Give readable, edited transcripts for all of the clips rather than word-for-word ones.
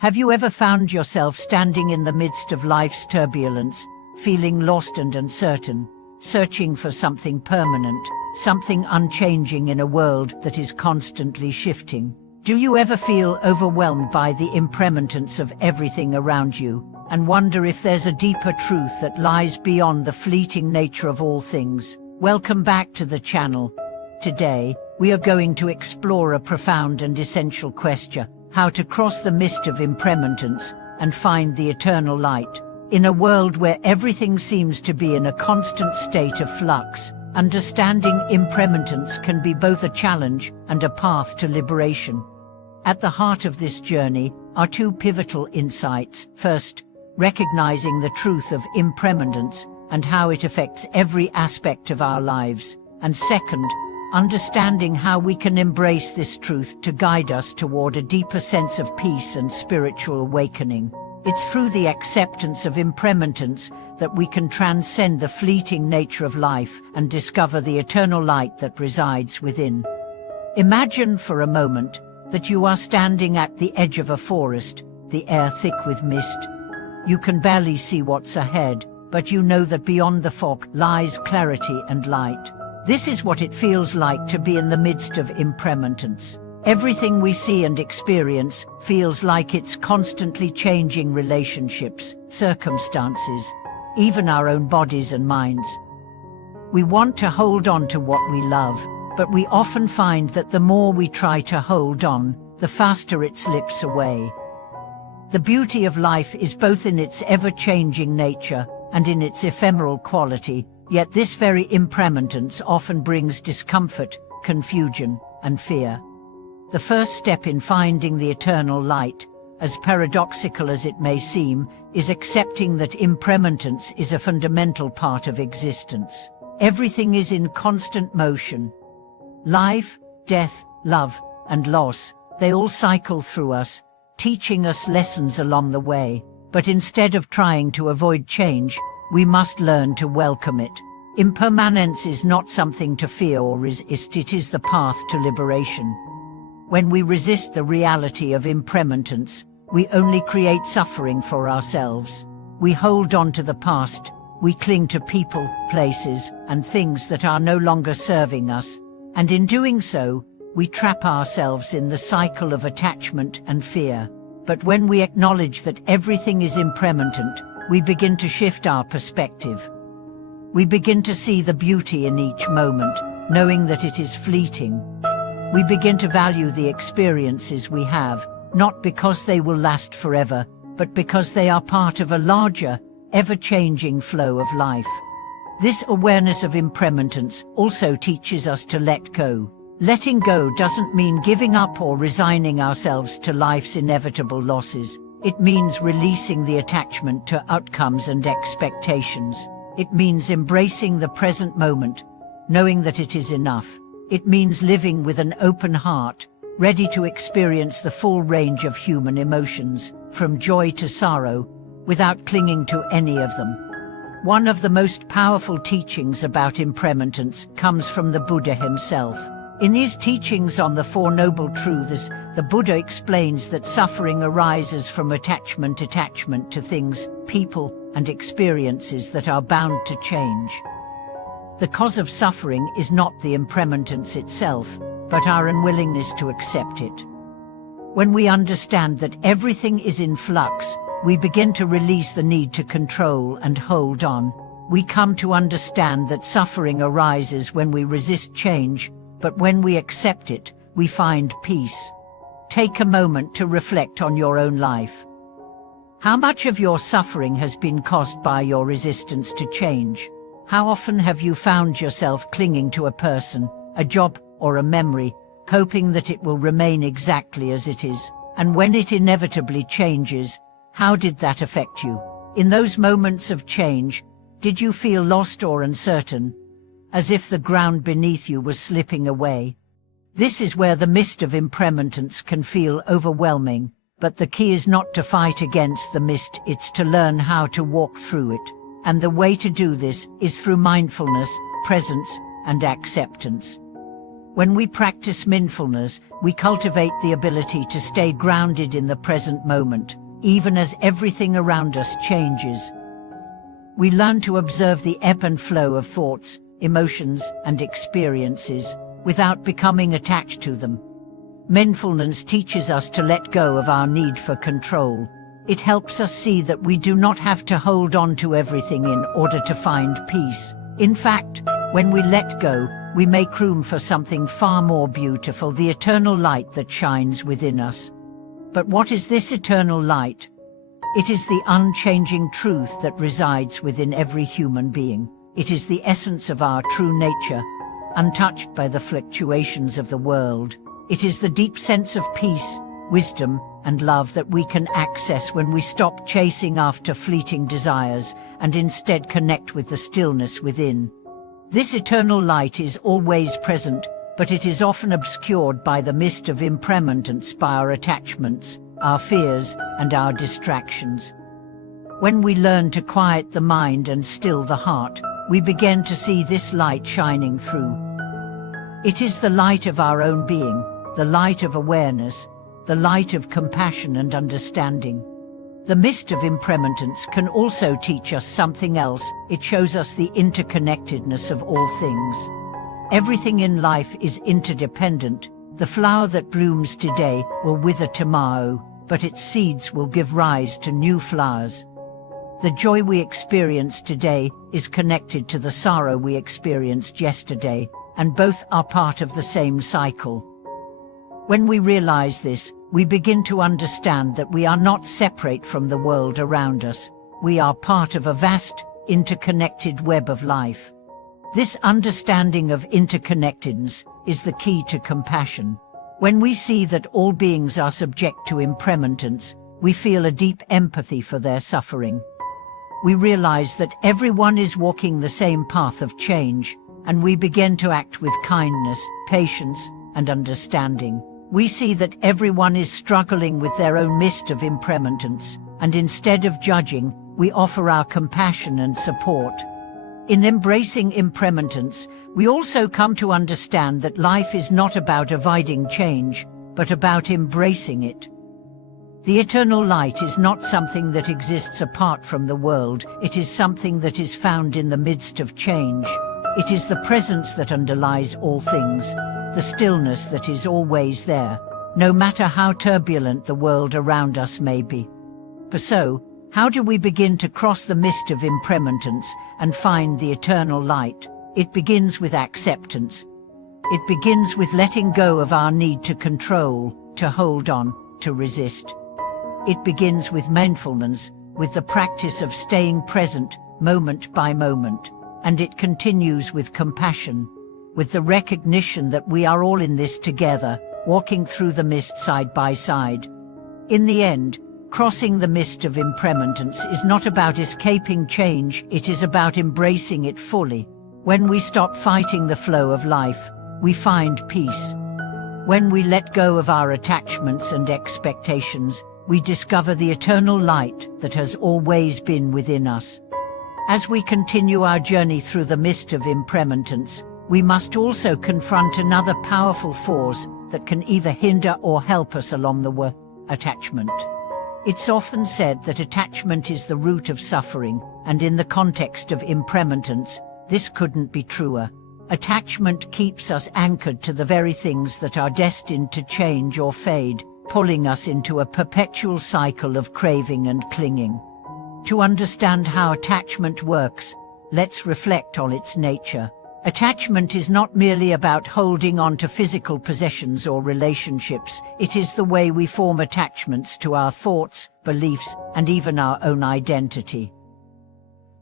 Have you ever found yourself standing in the midst of life's turbulence, feeling lost and uncertain, searching for something permanent, something unchanging in a world that is constantly shifting? Do you ever feel overwhelmed by the impermanence of everything around you, and wonder if there's a deeper truth that lies beyond the fleeting nature of all things? Welcome back to the channel. Today, we are going to explore a profound and essential question: how to cross the mist of impermanence and find the eternal light. In a world where everything seems to be in a constant state of flux, understanding impermanence can be both a challenge and a path to liberation. At the heart of this journey are two pivotal insights. First, recognizing the truth of impermanence and how it affects every aspect of our lives. And second, understanding how we can embrace this truth to guide us toward a deeper sense of peace and spiritual awakening. It's through the acceptance of impermanence that we can transcend the fleeting nature of life and discover the eternal light that resides within. Imagine for a moment that you are standing at the edge of a forest, the air thick with mist. You can barely see what's ahead, but you know that beyond the fog lies clarity and light. This is what it feels like to be in the midst of impermanence. Everything we see and experience feels like it's constantly changing: relationships, circumstances, even our own bodies and minds. We want to hold on to what we love, but we often find that the more we try to hold on, the faster it slips away. The beauty of life is both in its ever-changing nature and in its ephemeral quality, yet this very impermanence often brings discomfort, confusion, and fear. The first step in finding the eternal light, as paradoxical as it may seem, is accepting that impermanence is a fundamental part of existence. Everything is in constant motion. Life, death, love, and loss, they all cycle through us, teaching us lessons along the way. But instead of trying to avoid change, we must learn to welcome it. Impermanence is not something to fear or resist, it is the path to liberation. When we resist the reality of impermanence, we only create suffering for ourselves. We hold on to the past, we cling to people, places, and things that are no longer serving us, and in doing so, we trap ourselves in the cycle of attachment and fear. But when we acknowledge that everything is impermanent, we begin to shift our perspective. We begin to see the beauty in each moment, knowing that it is fleeting. We begin to value the experiences we have, not because they will last forever, but because they are part of a larger, ever-changing flow of life. This awareness of impermanence also teaches us to let go. Letting go doesn't mean giving up or resigning ourselves to life's inevitable losses. It means releasing the attachment to outcomes and expectations. It means embracing the present moment, knowing that it is enough. It means living with an open heart, ready to experience the full range of human emotions, from joy to sorrow, without clinging to any of them. One of the most powerful teachings about impermanence comes from the Buddha himself. In his teachings on the Four Noble Truths, the Buddha explains that suffering arises from attachment to things, people, and experiences that are bound to change. The cause of suffering is not the impermanence itself, but our unwillingness to accept it. When we understand that everything is in flux, we begin to release the need to control and hold on. We come to understand that suffering arises when we resist change, but when we accept it, we find peace. Take a moment to reflect on your own life. How much of your suffering has been caused by your resistance to change? How often have you found yourself clinging to a person, a job, or a memory, hoping that it will remain exactly as it is? And when it inevitably changes, how did that affect you? In those moments of change, did you feel lost or uncertain, as if the ground beneath you was slipping away? This is where the mist of impermanence can feel overwhelming, but the key is not to fight against the mist, it's to learn how to walk through it. And the way to do this is through mindfulness, presence, and acceptance. When we practice mindfulness, we cultivate the ability to stay grounded in the present moment, even as everything around us changes. We learn to observe the ebb and flow of thoughts, emotions, and experiences, without becoming attached to them. Mindfulness teaches us to let go of our need for control. It helps us see that we do not have to hold on to everything in order to find peace. In fact, when we let go, we make room for something far more beautiful, the eternal light that shines within us. But what is this eternal light? It is the unchanging truth that resides within every human being. It is the essence of our true nature, untouched by the fluctuations of the world. It is the deep sense of peace, wisdom, and love that we can access when we stop chasing after fleeting desires and instead connect with the stillness within. This eternal light is always present, but it is often obscured by the mist of impermanence, by our attachments, our fears, and our distractions. When we learn to quiet the mind and still the heart, we begin to see this light shining through. It is the light of our own being, the light of awareness, the light of compassion and understanding. The mist of impermanence can also teach us something else. It shows us the interconnectedness of all things. Everything in life is interdependent. The flower that blooms today will wither tomorrow, but its seeds will give rise to new flowers. The joy we experience today is connected to the sorrow we experienced yesterday, and both are part of the same cycle. When we realize this, we begin to understand that we are not separate from the world around us. We are part of a vast, interconnected web of life. This understanding of interconnectedness is the key to compassion. When we see that all beings are subject to impermanence, we feel a deep empathy for their suffering. We realize that everyone is walking the same path of change, and we begin to act with kindness, patience, and understanding. We see that everyone is struggling with their own mist of impermanence, and instead of judging, we offer our compassion and support. In embracing impermanence, we also come to understand that life is not about avoiding change, but about embracing it. The eternal light is not something that exists apart from the world. It is something that is found in the midst of change. It is the presence that underlies all things, the stillness that is always there, no matter how turbulent the world around us may be. So, how do we begin to cross the mist of impermanence and find the eternal light? It begins with acceptance. It begins with letting go of our need to control, to hold on, to resist. It begins with mindfulness, with the practice of staying present, moment by moment. And it continues with compassion, with the recognition that we are all in this together, walking through the mist side by side. In the end, crossing the mist of impermanence is not about escaping change, it is about embracing it fully. When we stop fighting the flow of life, we find peace. When we let go of our attachments and expectations, we discover the eternal light that has always been within us. As we continue our journey through the mist of impermanence, we must also confront another powerful force that can either hinder or help us along the way: attachment. It's often said that attachment is the root of suffering, and in the context of impermanence, this couldn't be truer. Attachment keeps us anchored to the very things that are destined to change or fade, pulling us into a perpetual cycle of craving and clinging. To understand how attachment works, let's reflect on its nature. Attachment is not merely about holding on to physical possessions or relationships. It is the way we form attachments to our thoughts, beliefs, and even our own identity.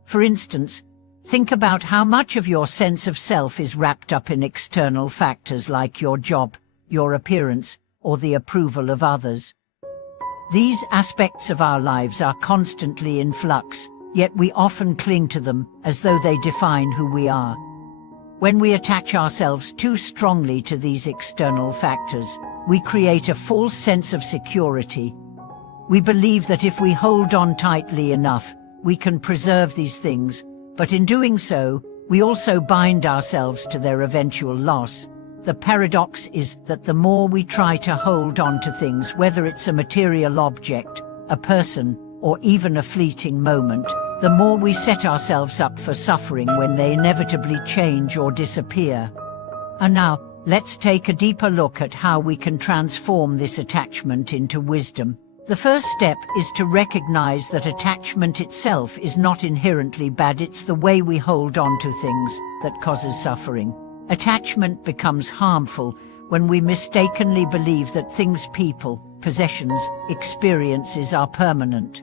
For instance, think about how much of your sense of self is wrapped up in external factors like your job, your appearance, or the approval of others. These aspects of our lives are constantly in flux, yet we often cling to them as though they define who we are. When we attach ourselves too strongly to these external factors, we create a false sense of security. We believe that if we hold on tightly enough, we can preserve these things, but in doing so, we also bind ourselves to their eventual loss. The paradox is that the more we try to hold on to things, whether it's a material object, a person, or even a fleeting moment, the more we set ourselves up for suffering when they inevitably change or disappear. And now, let's take a deeper look at how we can transform this attachment into wisdom. The first step is to recognize that attachment itself is not inherently bad. It's the way we hold on to things that causes suffering. Attachment becomes harmful when we mistakenly believe that things, people, possessions, experiences are permanent.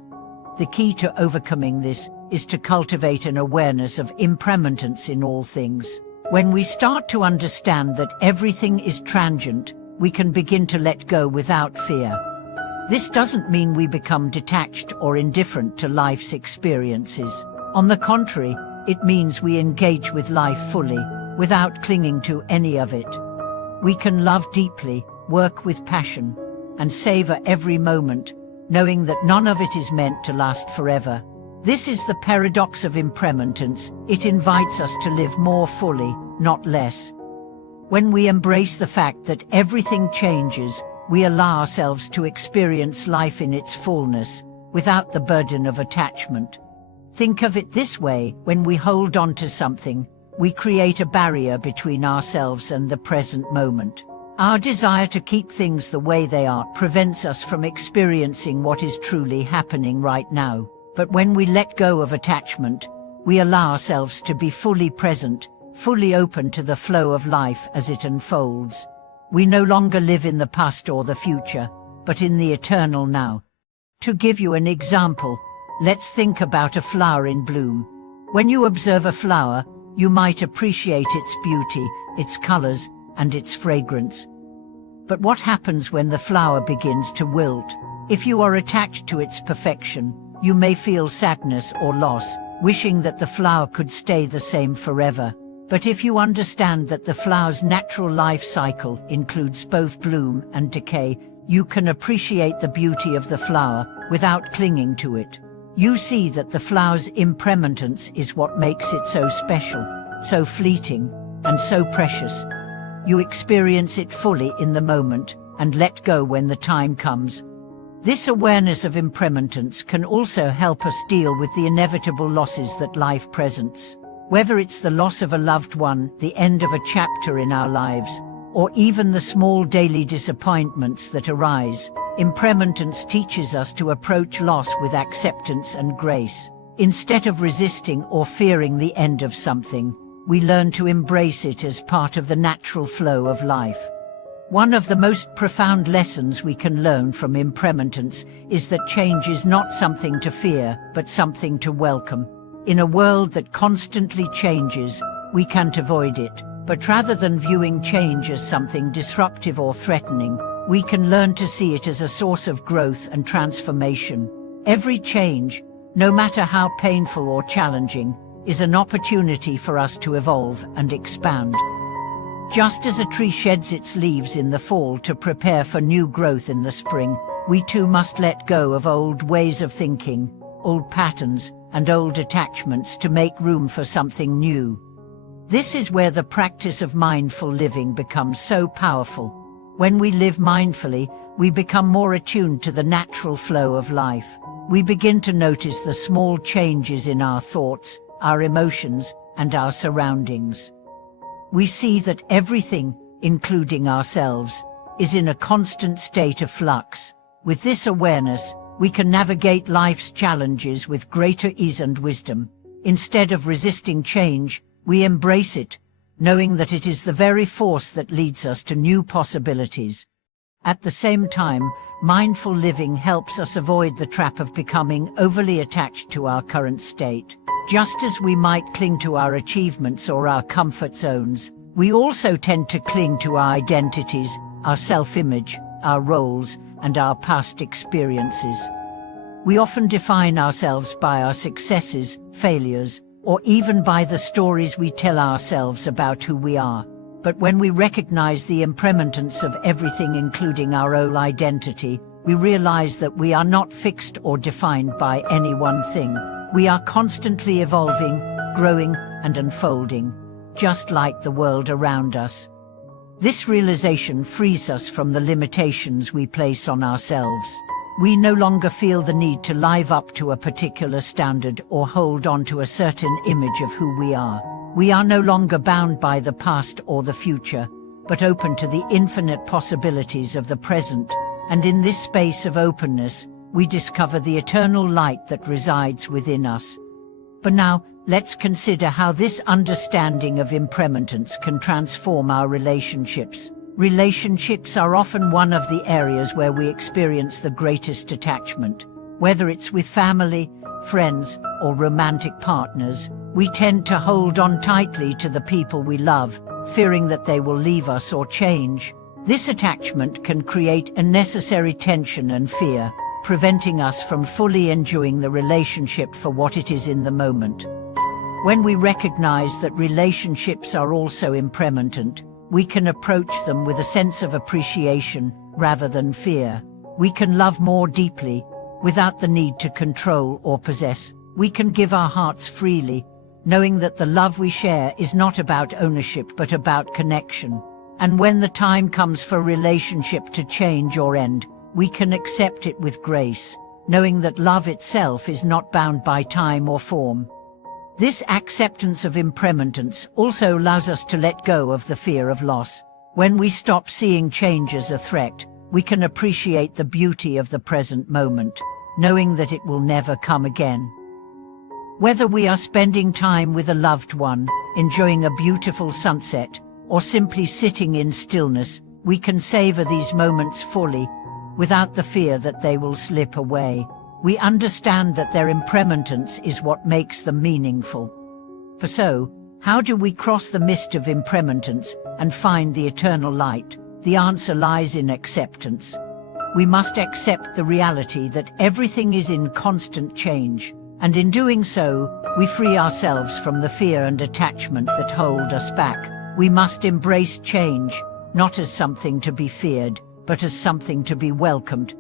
The key to overcoming this is to cultivate an awareness of impermanence in all things. When we start to understand that everything is transient, we can begin to let go without fear. This doesn't mean we become detached or indifferent to life's experiences. On the contrary, it means we engage with life fully, without clinging to any of it. We can love deeply, work with passion, and savor every moment, knowing that none of it is meant to last forever. This is the paradox of impermanence. It invites us to live more fully, not less. When we embrace the fact that everything changes, we allow ourselves to experience life in its fullness, without the burden of attachment. Think of it this way: when we hold on to something, we create a barrier between ourselves and the present moment. Our desire to keep things the way they are prevents us from experiencing what is truly happening right now. But when we let go of attachment, we allow ourselves to be fully present, fully open to the flow of life as it unfolds. We no longer live in the past or the future, but in the eternal now. To give you an example, let's think about a flower in bloom. When you observe a flower, you might appreciate its beauty, its colors, and its fragrance. But what happens when the flower begins to wilt? If you are attached to its perfection, you may feel sadness or loss, wishing that the flower could stay the same forever. But if you understand that the flower's natural life cycle includes both bloom and decay, you can appreciate the beauty of the flower without clinging to it. You see that the flower's impermanence is what makes it so special, so fleeting, and so precious. You experience it fully in the moment and let go when the time comes. This awareness of impermanence can also help us deal with the inevitable losses that life presents. Whether it's the loss of a loved one, the end of a chapter in our lives, or even the small daily disappointments that arise, impermanence teaches us to approach loss with acceptance and grace. Instead of resisting or fearing the end of something, we learn to embrace it as part of the natural flow of life. One of the most profound lessons we can learn from impermanence is that change is not something to fear, but something to welcome. In a world that constantly changes, we can't avoid it, but rather than viewing change as something disruptive or threatening, we can learn to see it as a source of growth and transformation. Every change, no matter how painful or challenging, is an opportunity for us to evolve and expand. Just as a tree sheds its leaves in the fall to prepare for new growth in the spring, we too must let go of old ways of thinking, old patterns, and old attachments to make room for something new. This is where the practice of mindful living becomes so powerful. When we live mindfully, we become more attuned to the natural flow of life. We begin to notice the small changes in our thoughts, our emotions, and our surroundings. We see that everything, including ourselves, is in a constant state of flux. With this awareness, we can navigate life's challenges with greater ease and wisdom. Instead of resisting change, we embrace it, knowing that it is the very force that leads us to new possibilities. At the same time, mindful living helps us avoid the trap of becoming overly attached to our current state. Just as we might cling to our achievements or our comfort zones, we also tend to cling to our identities, our self-image, our roles, and our past experiences. We often define ourselves by our successes, failures, or even by the stories we tell ourselves about who we are. But when we recognize the impermanence of everything, including our own identity, we realize that we are not fixed or defined by any one thing. We are constantly evolving, growing, and unfolding, just like the world around us. This realization frees us from the limitations we place on ourselves. We no longer feel the need to live up to a particular standard or hold on to a certain image of who we are. We are no longer bound by the past or the future, but open to the infinite possibilities of the present. And in this space of openness, we discover the eternal light that resides within us. But now, let's consider how this understanding of impermanence can transform our relationships. Relationships are often one of the areas where we experience the greatest attachment. Whether it's with family, friends, or romantic partners, we tend to hold on tightly to the people we love, fearing that they will leave us or change. This attachment can create unnecessary tension and fear, preventing us from fully enjoying the relationship for what it is in the moment. When we recognize that relationships are also impermanent, we can approach them with a sense of appreciation rather than fear. We can love more deeply, without the need to control or possess. We can give our hearts freely, knowing that the love we share is not about ownership but about connection. And when the time comes for a relationship to change or end, we can accept it with grace, knowing that love itself is not bound by time or form. This acceptance of impermanence also allows us to let go of the fear of loss. When we stop seeing change as a threat, we can appreciate the beauty of the present moment, knowing that it will never come again. Whether we are spending time with a loved one, enjoying a beautiful sunset, or simply sitting in stillness, we can savor these moments fully, without the fear that they will slip away. We understand that their impermanence is what makes them meaningful. For so, how do we cross the mist of impermanence and find the eternal light? The answer lies in acceptance. We must accept the reality that everything is in constant change, and in doing so, we free ourselves from the fear and attachment that hold us back. We must embrace change, not as something to be feared, but as something to be welcomed.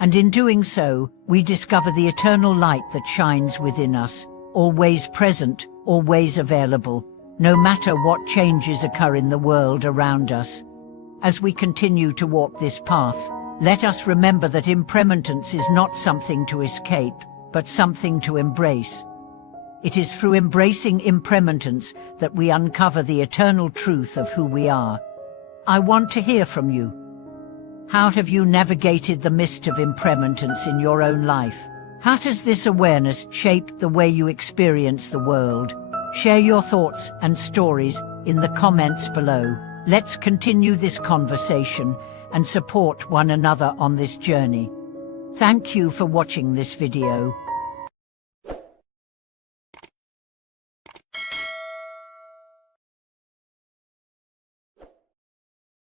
And in doing so, we discover the eternal light that shines within us, always present, always available, no matter what changes occur in the world around us. As we continue to walk this path, let us remember that impermanence is not something to escape, but something to embrace. It is through embracing impermanence that we uncover the eternal truth of who we are. I want to hear from you. How have you navigated the mist of impermanence in your own life? How does this awareness shape the way you experience the world? Share your thoughts and stories in the comments below. Let's continue this conversation and support one another on this journey. Thank you for watching this video.